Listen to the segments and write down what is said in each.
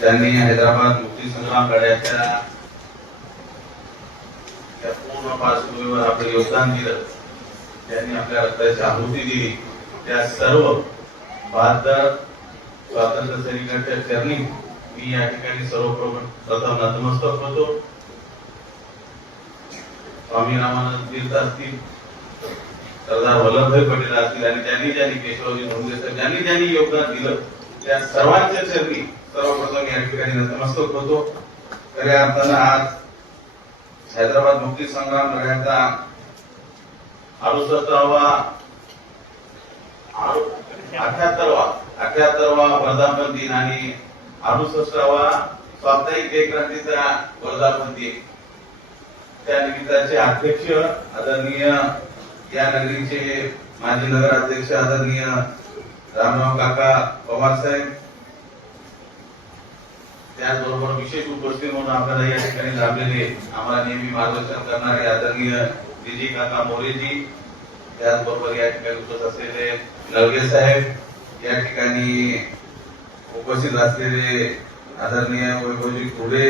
त्यांनी हैदराबाद मुक्ती संग्राम लढ्याच्या त्या पूर्ण पार्श्वभूमीवर आपलं योगदान दिलं. त्यांनी आपल्या रक्ताची आहुती दिली. त्या सर्व बहात्तर स्वातंत्र्य सैनिकांच्या चरणी मी या ठिकाणी सर्वप्रथम प्रथम नतमस्तक होतो. स्वामी रामानंद तीर्थ असतील सरदार वल्लभभाई पटेल असतील आणि त्यांनी ज्यांनी केशवजी धोंडगे ज्यांनी ज्यांनी योगदान दिलं त्या सर्वांच्या चरणी सर्वप्रथम या ठिकाणी नतमस्तक होतो. खऱ्या अर्थानं आज हैदराबाद मुक्ती संग्राम लढ्याचा अडुसष्टावा अठ्याहत्तरवा अठ्याहत्तरवा वर्धापन दिन आणि अडुसष्टावा साप्ताहिक जय क्रांतीचा वर्धापन दिन. त्या निमित्ताचे अध्यक्ष आदरणीय या नगरीचे माजी नगराध्यक्ष आदरणीय रामराव काका पवार साहेब त्याचबरोबर विशेष उपस्थित म्हणून आपल्याला या ठिकाणी लाभलेले आम्हाला नेहमी मार्गदर्शन करणारे आदरणीय दिजी काका मोरेजी त्याचबरोबर या ठिकाणी उपस्थित असलेले नलगे साहेब या ठिकाणी उपस्थित असलेले आदरणीय वैभवजी खुडे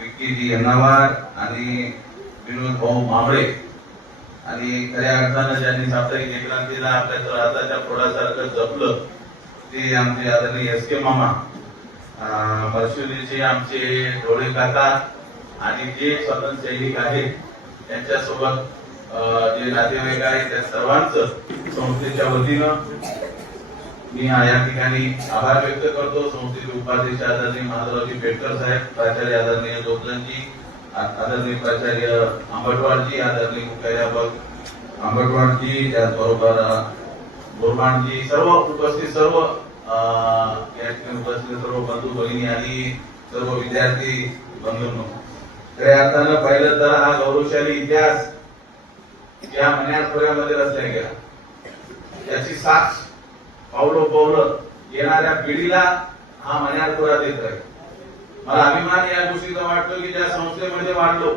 विक्कीजी यन्नावार आणि विनोद भाऊ मांबळे. आणि खऱ्या अर्थानं ज्यांनी साप्ताहिक विक्रांतीला आपल्या हाताच्या फोडासारखं जपलं ते आमचे आदरणीय एस के मामा. अं, आमचे डोळे काका आणि जे स्वतंत्र सैनिक आहेत त्यांच्यासोबत जे नातेवाईक आहेत त्या सर्वांचं संस्थेच्या वतीनं मी या ठिकाणी आभार व्यक्त करतो. संस्थेचे उपाध्यक्ष आदरणीय महादेवजी पेटकर साहेब प्राचार्य आदरणीय जोगलनजी आदरणीय प्राचार्य आंबटवाडजी आदरणीय मुख्याध्यापक आंबटवाडजी त्याचबरोबर बोरबाणजी सर्व उपस्थित सर्व या ठिकाणी उपस्थित सर्व बंधू भगिनी आणि सर्व विद्यार्थी बंधूंनो. खऱ्या अर्थानं पाहिलं तर हा गौरवशाली इतिहास या मन्यासपुऱ्यामध्ये रचला गेला. याची साक्ष पावलं पावलं येणाऱ्या पिढीला हा मन्यारपुरा देत राहील. मला अभिमान या गोष्टीचा वाटतो की ज्या संस्थेमध्ये वाढलो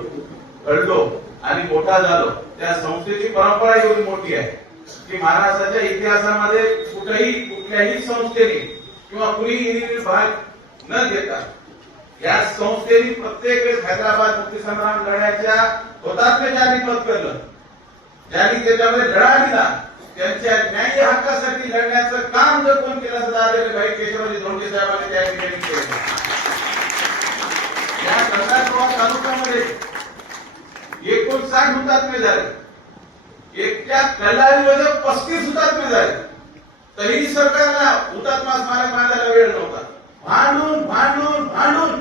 घडलो आणि मोठा झालो त्या संस्थेची परंपरा एवढी मोठी आहे. की महाराष्ट्राच्या इतिहासामध्ये कुठेही कुठल्याही संस्थेने किंवा कुणी भाग न घेता या संस्थेने प्रत्येक वेळेस हैदराबाद मुक्तीसंग्राम लढ्याच्या हुतात्म्य ज्यांनी केलं ज्यांनी त्याच्यामध्ये लढा दिला त्यांच्या न्याय हक्कासाठी लढण्याचं काम जर कोण केलं असं आलेले भाई केशवजी धोंडे साहेबांनी त्या ठिकाणी केलं. या कंधारगाव तालुक्यामध्ये एकोणसाठ हुतात्मे झाले. त्या कल्लारीमध्ये पस्तीस हुतात्मे झाले. तरीही सरकारला हुतात्मा स्मारक बांधायला वेळ नव्हता. भांडून भांडून भांडून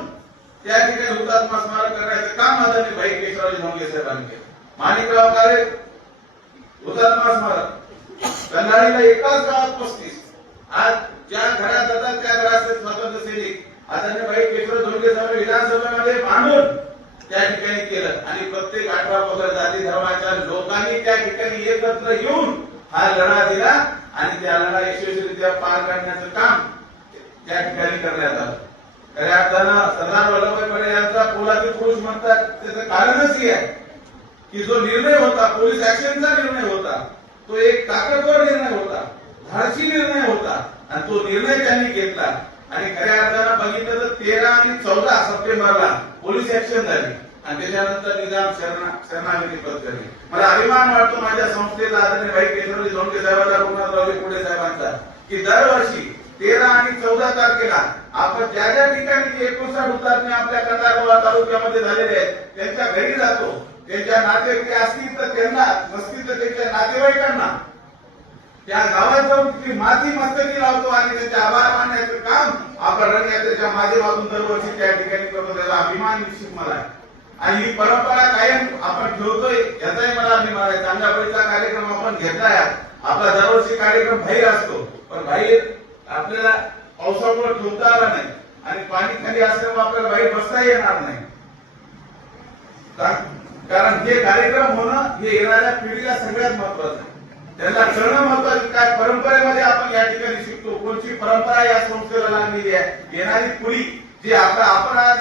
त्या ठिकाणी हुतात्मा स्मारक करण्याचं काम आदरणीय भाई केशवराजी धोंडगे साहेबांनी केलं. माणिकराव काळे हुतात्मा स्मारक. कल्लारीला एकाच गावात पस्तीस. आज ज्या घरात जातात त्या घरात स्वातंत्र्य सैनिक आदरणीय भाई केशवराज धोंडगे साहेब विधानसभेमध्ये भांडून त्या ठिकाणी केलं. आणि प्रत्येक अठरा पगड जाती धर्माच्या लोकांनी त्या ठिकाणी एकत्र येऊन हा लढा दिला आणि त्या लढा यशस्वीरित्या पार काढण्याचं काम त्या ठिकाणी करण्यात आलं. खऱ्या अर्थानं सरदार वल्लभभाई पटेल यांचा पोलादी पुरुष म्हणतात त्याचं कारणच हे आहे की जो निर्णय होता पोलीस ऍक्शनचा निर्णय होता तो एक ताकदवर निर्णय होता धाडसी निर्णय होता आणि तो निर्णय त्यांनी घेतला. आणि खऱ्या अर्थानं बघितलं तर तेरा आणि चौदा सप्टेंबरला पोलीस ऍक्शन झाली. आणि त्याच्यानंतर निजाम शरणागती पत्करली मला अभिमान वाटतो माझ्या संस्थेचा आदरणीय भाई केशवजी धोंडके साहेबांचा रुग्णालय पुढे साहेबांचा की दरवर्षी तेरा आणि चौदा तारखेला आपण ज्या ज्या ठिकाणी एकोणसाठ हुतात्मे आपल्या कंदारगाव तालुक्यामध्ये झालेले आहेत त्यांच्या घरी जातो. त्यांच्या नातेवाईक असतील तर त्यांना नसतील तर त्यांच्या नातेवाईकांना त्या गावात जाऊन तिथे माती मस्तकी लावतो आणि त्याचे आभार मानण्याचं काम आपण रथयात्रेच्या माध्यमातून दरवर्षी त्या ठिकाणी करतो त्याचा अभिमान निश्चित मला. आहे आणि ही परंपरा कायम आपण ठेवतोय याचाही मला अभिमान आहे. चांगल्यापैकीचा कार्यक्रम आपण घेतलाय. आपला दरवर्षी कार्यक्रम बाहेर असतो. पण बाहेर आपल्याला पावसामुळे ठेवता आला नाही. आणि पाणी खाली असल्यामुळे आपल्याला बाहेर बसता येणार नाही. कारण हे कार्यक्रम होणं हे येणाऱ्या पिढीला सगळ्यात महत्वाचं आहे. त्यांना कळणं महत्वाचं काय परंपरेमध्ये आपण या ठिकाणी शिकतो? कोणची परंपरा या संस्थेला लागलेली आहे? येणारी पिढी जे आता आपण आज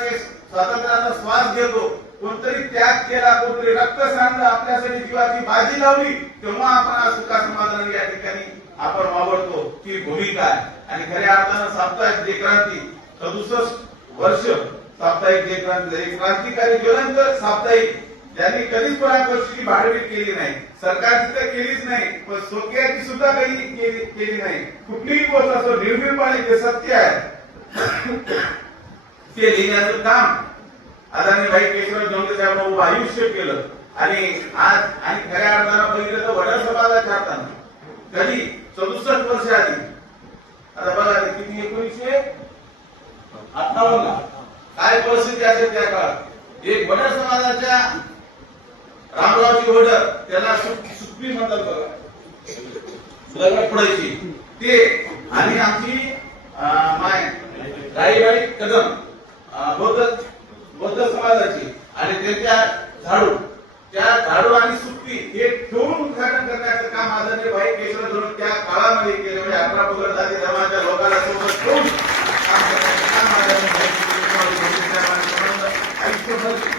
स्वातंत्र्याचा श्वास घेतो कोणतरी त्याग केला कोणतरी रक्त सांगलं आपल्यासाठी जीवाची बाजी लावली तेव्हा आपण आज सुखा समाधान या ठिकाणी आपण वावरतो. ती भूमिका आहे. आणि खऱ्या अर्थानं साप्ताहिक देक्रांती सदुसष्ट वर्ष साप्ताहिक देक्रांती क्रांती क्रांतिकारी ज्वलंत साप्ताहिक त्यांनी कधीच कोणा गोष्टीची भाडवीत केली नाही. सरकारची तर केलीच नाही पण स्वकीयाची सुद्धा काही केली केली नाही. कुठलीही गोष्ट असो निर्मिळपणे जे सत्य आहे ते लिहिण्याचं काम अदानी भाई केशव जोंगे साहेब आयुष्य केलं. आणि आज आणि खऱ्या अर्थानं बघितलं तर वडा समाजाच्या हातानं. कधी? सदुसष्ट वर्ष आधी. आता बघा किती? एकोणीसशे अठ्ठावन्न काय परिस्थिती असेल त्या काळात? एक वडर समाजाच्या रामरावची ऑर्डर त्याला सु- सुकली म्हणतात बघा. दगड ते आणि आमची माय राईबाई कदम बौद्ध बौद्ध समाजाची आणि त्यांच्या झाडू. त्या झाडू आणि सुप्री हे ठेवून उद्घाटन करण्याचं काम आदरणीय भाई केशव धरून त्या काळामध्ये केलं म्हणजे अठरा पगड जाती धर्माच्या लोकांना सोबत ठेवून काम करण्याचं काम आदरणीय भाई केशव धोंडे साहेबांनी समजलं. आयुष्यभर केलं.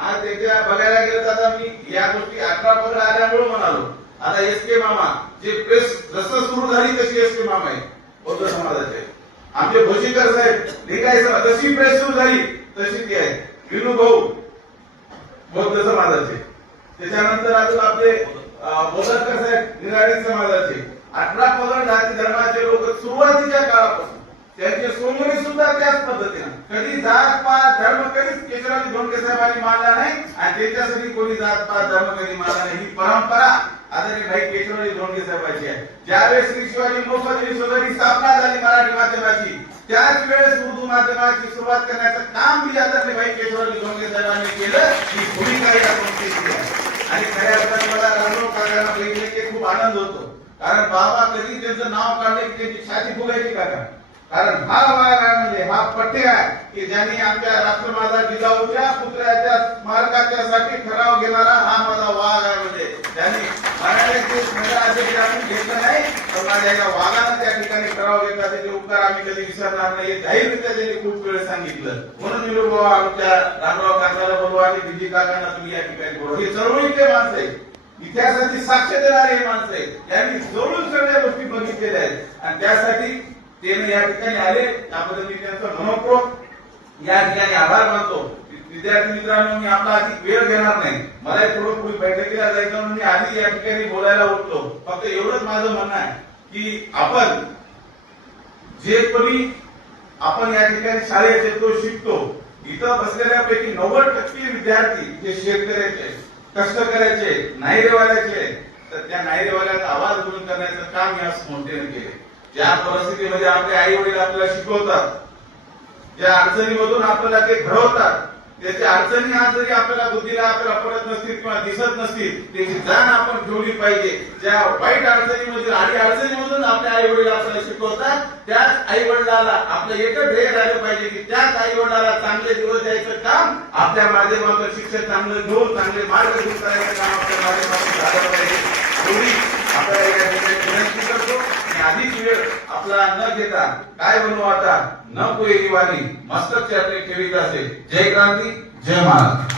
आज त्याच्या बघायला गेलं तर आता मी या गोष्टी अठरा पगड आल्यामुळे म्हणालो आता एस के मामा प्रेस जसं सुरू झाली तशी एस के मामा आहे बौद्ध समाजाचे. आमचे भोजीकर साहेब लिंगाय समाज जशी प्रेस सुरू झाली तशी ती आहे. विनू भाऊ बौद्ध समाजाचे. त्याच्यानंतर अजून आपले अं, बोधनकर साहेब निराळी समाजाचे. अठरा पगड जाती धर्माचे लोक सुरुवातीच्या काळापासून. त्यांचे सोमनी सुद्धा त्याच पद्धतीनं. कधी जात पात धर्म कधीच केशवराज धोंडके साहेबांनी मानला नाही आणि त्याच्यासाठी कोणी जात पात धर्म कधी मानला नाही. ही परंपरा आदरणीय भाई केशवराज धोंडगे साहेबांची आहे. ज्यावेळेस श्री शिवाजी मोफत सोदरी स्थापना झाली मराठी माध्यमाची त्याच वेळेस उर्दू माध्यमाची सुरुवात करण्याचं काम बी आदरणीय भाई केशवराज धोंडगे साहेबांनी केलं ही भूमिका या संस्थेची आहे. आणि खऱ्या अर्थाने मला रामराव काकांना बघितले की खूप आनंद होतो. कारण बाबा कधी त्यांचं नाव काढले की त्यांची शादी फुगायची काका कारण हा वाघ आहे म्हणजे हा पट्टे आहे की ज्यांनी आमच्या राष्ट्रमाता जिजाऊच्या पुतळ्याच्या स्मारकाच्यासाठी ठराव घेणारा हा माझा वाघ आहे म्हणजे. त्यांनी मराठ्याचे घेतलं नाही तर माझ्या या वाघानं त्या ठिकाणी ठराव घेतला त्याचे उपकार आम्ही कधी विसरणार नाही. हे जाहीररित्या त्यांनी खूप वेळ सांगितलं. म्हणून मी लोक आमच्या रामराव काकाला बोलवा आणि दिदी काकांना तुम्ही या ठिकाणी बोलवा. हे चळवळीतले माणसं आहेत. इतिहासाची साक्ष देणारे हे माणसं आहेत. यांनी जवळून सगळ्या गोष्टी बघितलेल्या आहेत. आणि त्यासाठी ते या ठिकाणी आले त्याबद्दल मी त्यांचं मनपूर्वक या ठिकाणी आभार मानतो. विद्यार्थी मित्रांनो मी आपला अधिक वेळ घेणार नाही. मला थोडं पुढे बैठकीला जायचं म्हणून मी आधी या ठिकाणी बोलायला उठलो फक्त एवढंच माझं म्हणणं आहे की आपण जे कोणी आपण या ठिकाणी शाळेत येतो शिकतो इथं बसलेल्यापैकी नव्वद टक्के विद्यार्थी जे शेतकऱ्याचे नाही नाहीरेवाल्याचे तर त्या नाहीरेवाल्याचा आवाज बुलंद करण्याचं काम या संस्थेने केले. ज्या परिस्थितीमध्ये आपले आई वडील आपल्याला शिकवतात ज्या अडचणीमधून आपल्याला ते घडवतात त्याच्या अडचणी आज जरी आपल्याला बुद्धीला आपल्याला पडत नसतील किंवा दिसत नसतील त्याची जाण आपण ठेवली पाहिजे. ज्या वाईट अडचणीमधील आणि अडचणीमधून आपल्या आई वडील आपल्याला शिकवतात त्याच आई वडिलाला आपलं एकच ध्येय राहिलं पाहिजे की त्याच आई वडिलाला चांगले दिवस द्यायचं काम आपल्या माध्यमातून शिक्षण चांगलं घेऊन चांगले मार्ग घेऊन करायचं काम आपल्या माध्यमातून झालं पाहिजे. आपल्याला या ठिकाणी विनंती करतो आणि आधीच वेळ आपला न घेता. काय बनवू आता? न पुरेली वाणी. मस्तक आपले ठेवीत असेल. जय क्रांती जय महाराज.